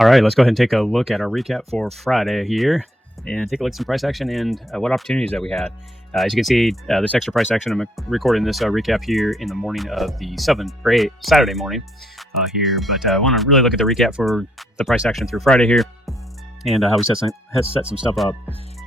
All right, let's go ahead and take a look at our recap for Friday here and take a look at some price action and what opportunities that we had. As you can see, this extra price action, I'm recording this recap here in the morning of the 7th or 8th, Saturday morning here. But I want to really look at the recap for the price action through Friday here and how we set some stuff up.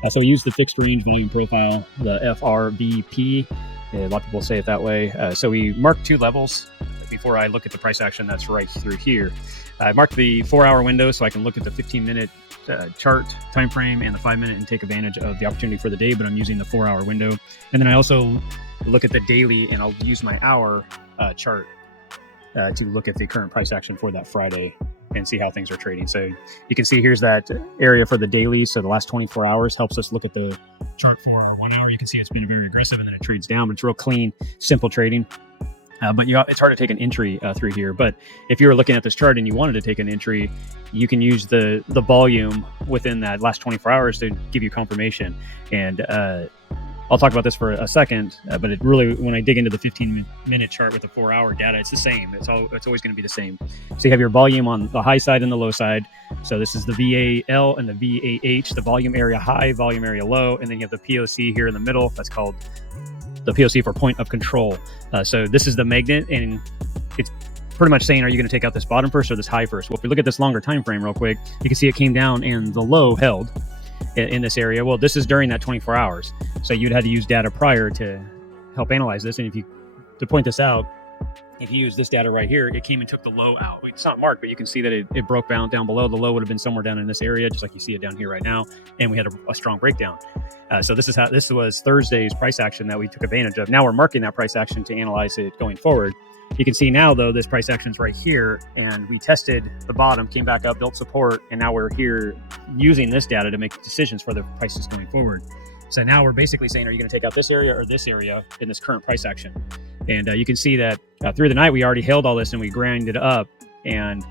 So we used the fixed range volume profile, the VRVP. A lot of people say it that way. So we marked two levels before I look at the price action that's right through here. I marked the 4-hour window so I can look at the 15-minute chart time frame and the 5-minute and take advantage of the opportunity for the day, but I'm using the 4-hour window. And then I also look at the daily, and I'll use my hour chart to look at the current price action for that Friday and see how things are trading. So you can see here's that area for the daily. So the last 24 hours helps us look at the chart for our 1 hour. You can see it's been very aggressive and then it trades down, but it's real clean, simple trading. But it's hard to take an entry through here. But if you were looking at this chart and you wanted to take an entry, you can use the volume within that last 24 hours to give you confirmation. And I'll talk about this for a second, but it really, when I dig into the 15-minute chart with the 4-hour data, it's the same. It's always going to be the same. So you have your volume on the high side and the low side. So this is the VAL and the VAH, the volume area high, volume area low, and then you have the POC here in the middle. That's called the POC for point of control. So this is the magnet, and it's pretty much saying, are you going to take out this bottom first or this high first? Well, if we look at this longer time frame real quick, you can see it came down and the low held in this area. Well, this is during that 24 hours. So you'd have to use data prior to help analyze this. And to point this out, if you use this data right here, it came and took the low out. It's not marked, but you can see that it broke down below. The low would have been somewhere down in this area, just like you see it down here right now. And we had a strong breakdown. So this was Thursday's price action that we took advantage of. Now we're marking that price action to analyze it going forward. You can see now, though, this price action is right here, and we tested the bottom, came back up, built support, and now we're here using this data to make decisions for the prices going forward. So now we're basically saying, are you going to take out this area or this area in this current price action? And you can see that through the night, we already held all this and we grinded up. And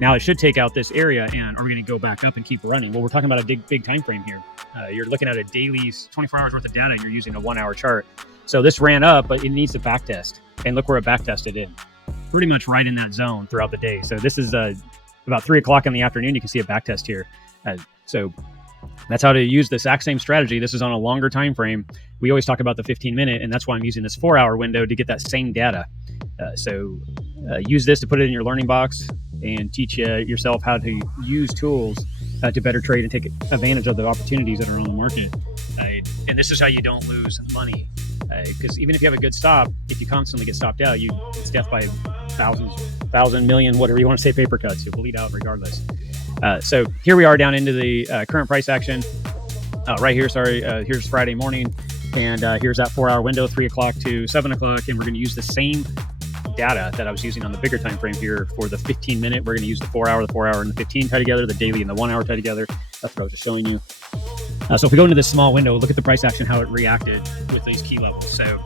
now it should take out this area. And are we going to go back up and keep running? Well, we're talking about a big time frame here. You're looking at a daily 24 hours worth of data, and you're using a 1-hour chart. So this ran up, but it needs to back test. And look where it back tested in. Pretty much right in that zone throughout the day. So this is about 3 o'clock in the afternoon. You can see a back test here. So that's how to use the exact same strategy. This is on a longer time frame. We always talk about the 15-minute, and that's why I'm using this 4-hour window to get that same data. Use this to put it in your learning box and teach yourself how to use tools to better trade and take advantage of the opportunities that are on the market. And this is how you don't lose money. Because even if you have a good stop, if you constantly get stopped out, it's death by thousand, million, whatever you want to say, paper cuts. You'll bleed out regardless. So here we are down into the current price action. Right here, here's Friday morning. And here's that 4-hour window, 3 o'clock to 7 o'clock. And we're going to use the same data that I was using on the bigger time frame here for the 15-minute. We're going to use the 4-hour and the 15 tie together, the daily and the 1-hour tie together. That's what I was just showing you. So if we go into this small window, look at the price action, how it reacted with these key levels. So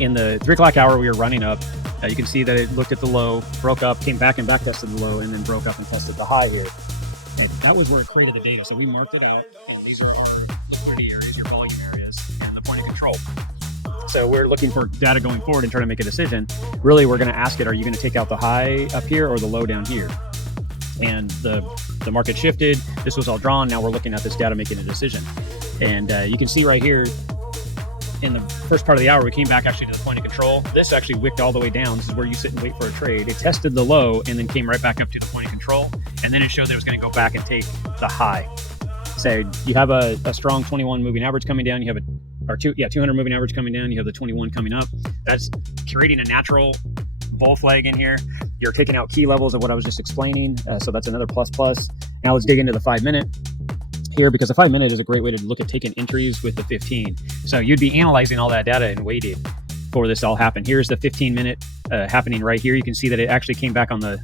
in the 3 o'clock hour, we were running up. You can see that it looked at the low, broke up, came back and back tested the low, and then broke up and tested the high here. And that was where it created the data. So we marked it out, and these are our liquidity areas, your volume areas, and the point of control. So we're looking for data going forward and trying to make a decision. Really, we're going to ask it, are you going to take out the high up here or the low down here? And the market shifted. This was all drawn. Now we're looking at this data, making a decision. And you can see right here in the first part of the hour, we came back actually to the point of control. This actually wicked all the way down. This is where you sit and wait for a trade. It tested the low and then came right back up to the point of control. And then it showed that it was going to go back and take the high. So you have a strong 21 moving average coming down. You have 200 moving average coming down. You have the 21 coming up. That's creating a natural bull flag in here. You're taking out key levels of what I was just explaining. So that's another plus. Now let's dig into the 5-minute here, because the 5-minute is a great way to look at taking entries with the 15. So you'd be analyzing all that data and waiting for this all happen. Here's the 15-minute happening right here. You can see that it actually came back from the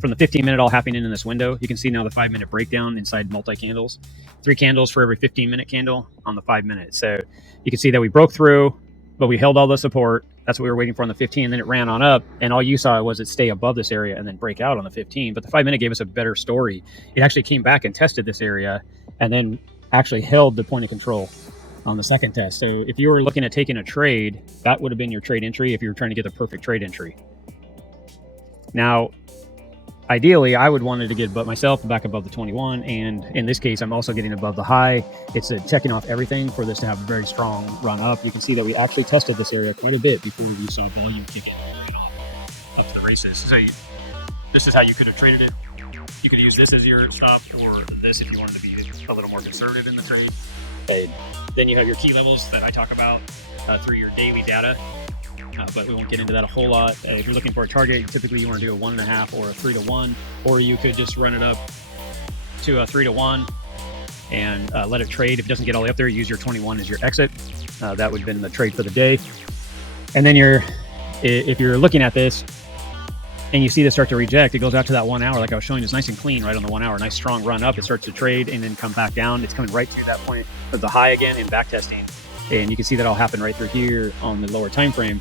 15-minute all happening in this window. You can see now the 5-minute breakdown inside multi-candles. 3 candles for every 15-minute candle on the 5-minute. So you can see that we broke through, but we held all the support. That's what we were waiting for on the 15. Then it ran on up, and all you saw was it stay above this area and then break out on the 15. But the 5-minute gave us a better story. It actually came back and tested this area and then actually held the point of control on the second test. So if you were looking at taking a trade, that would have been your trade entry if you were trying to get the perfect trade entry. Now, ideally I would want it to get myself back above the 21, and in this case I'm also getting above the high. It's checking off everything for this to have a very strong run up. You can see that we actually tested this area quite a bit before we saw volume kick in up to the races. So this is how you could have traded it. You could use this as your stop, or this if you wanted to be a little more conservative in the trade. Okay. Then you have your key levels that I talk about through your daily data. But we won't get into that a whole lot. If you're looking for a target, typically you want to do a 1.5 or a 3 to 1, or you could just run it up to a 3 to 1 and let it trade. If it doesn't get all the way up there, use your 21 as your exit. That would have been the trade for the day. And then if you're looking at this and you see this start to reject, it goes out to that 1 hour, like I was showing. It's nice and clean right on the 1 hour, nice strong run up. It starts to trade and then come back down. It's coming right to that point of the high again in back testing. And you can see that all happen right through here on the lower time frame.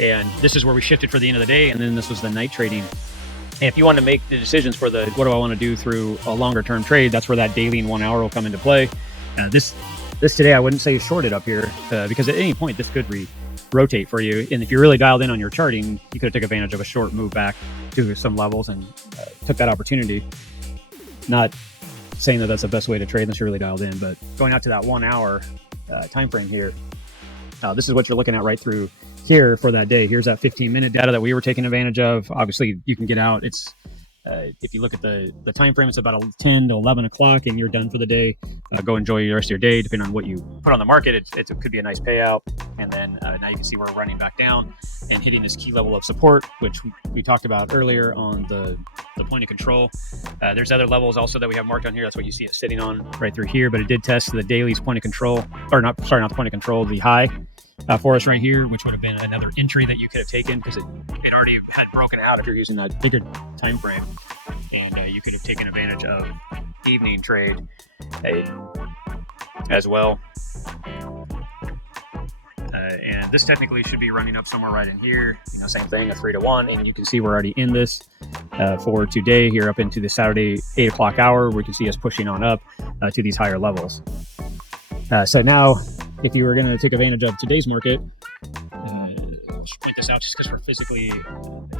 And this is where we shifted for the end of the day, and then this was the night trading. And if you want to make the decisions for what do I want to do through a longer term trade, that's where that daily and 1 hour will come into play. This today I wouldn't say shorted up here because at any point this could rotate for you. And if you're really dialed in on your charting, you could take advantage of a short move back to some levels and took that opportunity. Not saying that that's the best way to trade unless you're really dialed in, but going out to that 1 hour time frame here, this is what you're looking at right through here for that day. Here's that 15-minute data that we were taking advantage of. Obviously you can get out. It's if you look at the time frame, it's about 10 to 11 o'clock and you're done for the day. Go enjoy the rest of your day. Depending on what you put on the market, it could be a nice payout. And then now you can see we're running back down and hitting this key level of support, which we talked about earlier on the point of control. There's other levels also that we have marked on here. That's what you see it sitting on right through here, but it did test the daily's point of control, or not the point of control, the high for us right here, which would have been another entry that you could have taken because it already had broken out if you're using that bigger time frame, and you could have taken advantage of evening trade as well. And this technically should be running up somewhere right in here, same thing, a 3 to 1, and you can see we're already in this for today here up into the Saturday 8 o'clock hour, where you can see us pushing on up to these higher levels. So now, if you were going to take advantage of today's market, I'll point this out just because we're physically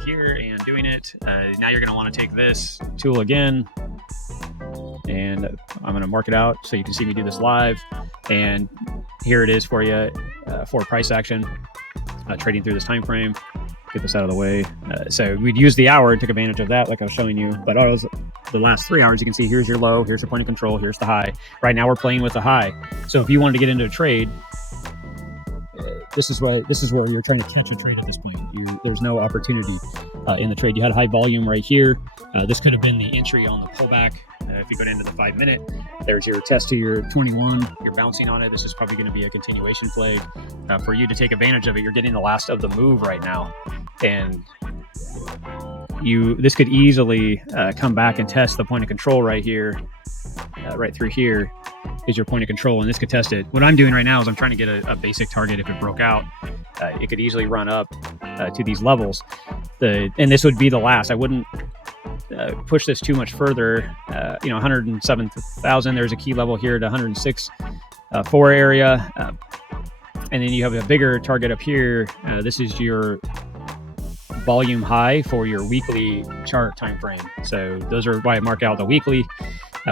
here and doing it. Now you're going to want to take this tool again, and I'm going to mark it out so you can see me do this live. And here it is for you for price action, trading through this time frame. Get this out of the way. So we'd use the hour and took advantage of that, like I was showing you. But the last 3 hours, you can see here's your low, here's the point of control, here's the high. Right now we're playing with the high. So if you wanted to get into a trade, this is where you're trying to catch a trade at this point. There's no opportunity in the trade. You had high volume right here. This could have been the entry on the pullback. If you go into the 5 minute, there's your test to your 21. You're bouncing on it. This is probably going to be a continuation play for you to take advantage of it. You're getting the last of the move right now, and this could easily come back and test the point of control right here. Right through here is your point of control, and this could test it. What I'm doing right now is I'm trying to get a basic target. If it broke out, it could easily run up to these levels. And this would be the last. I wouldn't push this too much further. 107,000. There's a key level here at 106.4 area, and then you have a bigger target up here. This is your volume high for your weekly chart time frame. So those are why I mark out the weekly,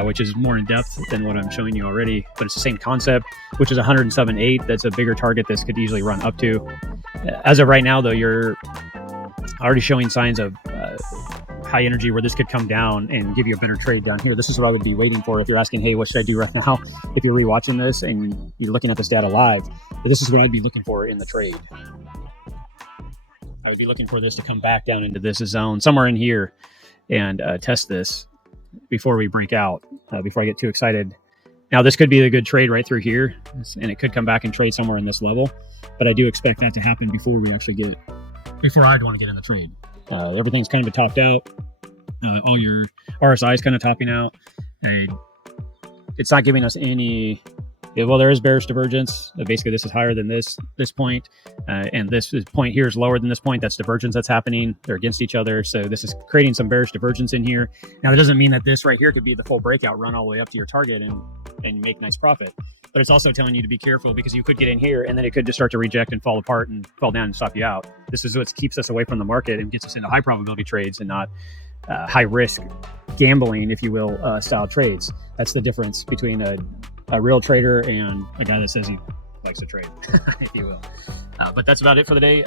which is more in depth than what I'm showing you already, but it's the same concept, which is 107.8. That's a bigger target this could easily run up to. As of right now, though, you're already showing signs of high energy where this could come down and give you a better trade down here. This is what I would be waiting for if you're asking, hey, what should I do right now? If you're rewatching this and you're looking at this data live, this is what I'd be looking for in the trade. I would be looking for this to come back down into this zone somewhere in here and test this before we break out, before I get too excited. Now, this could be a good trade right through here, and it could come back and trade somewhere in this level, but I do expect that to happen before I'd want to get in the trade. Everything's kind of topped out. All your RSI is kind of topping out. It's not giving us any. Well, there is bearish divergence. Basically, this is higher than this point, and this point here is lower than this point. That's divergence that's happening. They're against each other, so this is creating some bearish divergence in here. Now, that doesn't mean that this right here could be the full breakout run all the way up to your target and make nice profit. But it's also telling you to be careful because you could get in here and then it could just start to reject and fall apart and fall down and stop you out. This is what keeps us away from the market and gets us into high probability trades and not high risk gambling, if you will, style trades. That's the difference between a real trader and a guy that says he likes to trade, if you will. But that's about it for the day.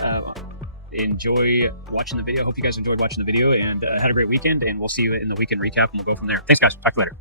Enjoy watching the video. Hope you guys enjoyed watching the video and had a great weekend. And we'll see you in the weekend recap, and we'll go from there. Thanks, guys. Talk to you later.